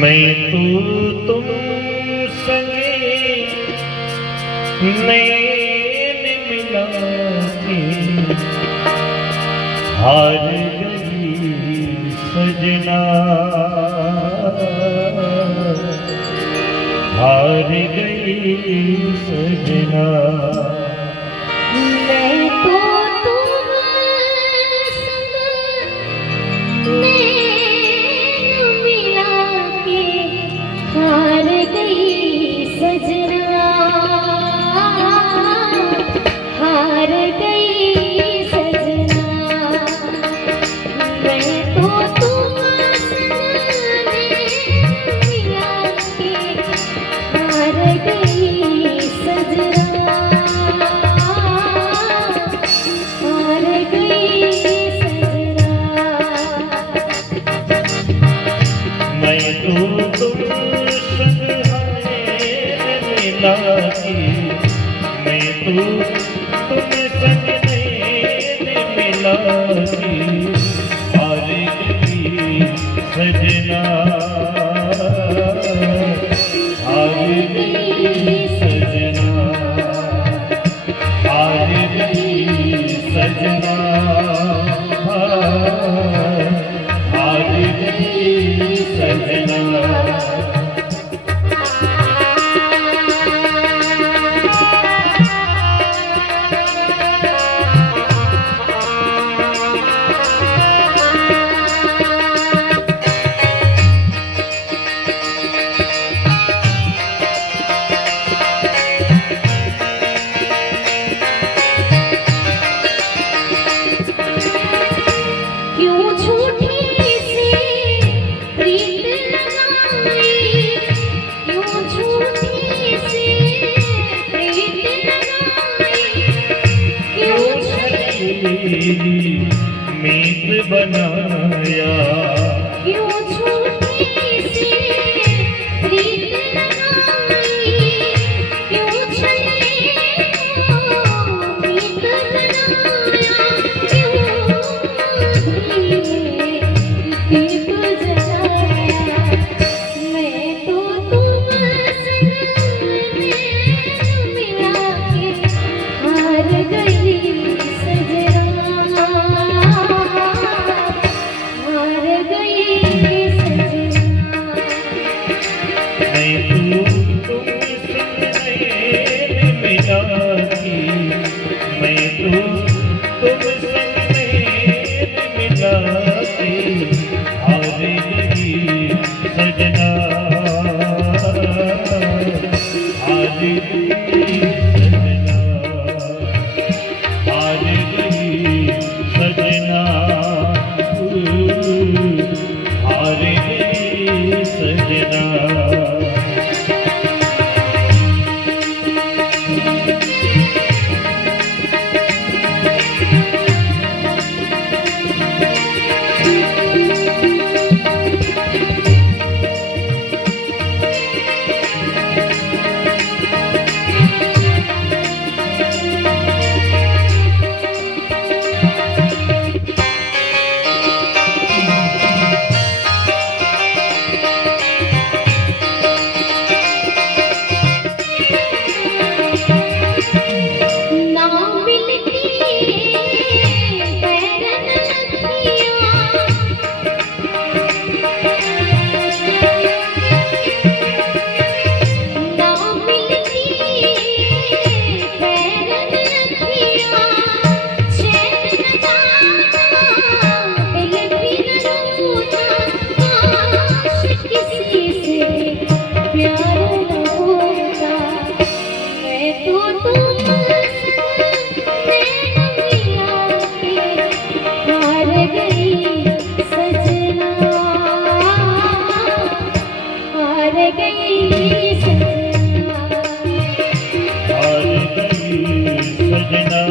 मैं तो तुम संगे नैन मिला के हार गई सजना, हार गई सजना। मैं तो तुम संग नैन मिला के हार गई सजना, हार गई सजना। मैं तो तुम संग नैन मिला के हार गई सजना, हार गई सजना। मैं तो तुम संग नैन मिला के, मैं तो तुम संग नैन मिला के हार गई सजना, हार गई सजना, हार गई सजना, हार गई सजना। क्यों झूठी सी प्रीत लगाई, क्यों झूठी सी प्रीत लगाई, क्यों तेरी मीत बनाया, क्यों झूठी सी प्रीत लगाई, क्यों छले को प्रीत बनाया, क्यों दीप जलाया। मैं तो तुम संग नैन मिला के हार गई सजना, हार गई सजना। मैं तो तुम संग नैन मिला के, मैं तो तुम संग नैन मिला के हार गई सजना, हार गई सजना, हार गई सजना, हार गई सजना। ना मिलती बैरन लखियाँ, ना मिलती बैरन लखियाँ। चैन न जाना दिल भी न रोना, काश किसी से प्यार न होता। मैं तो तुम संग नैन मिला के हार गई सजना, हार गई सजना। हार गई सजना,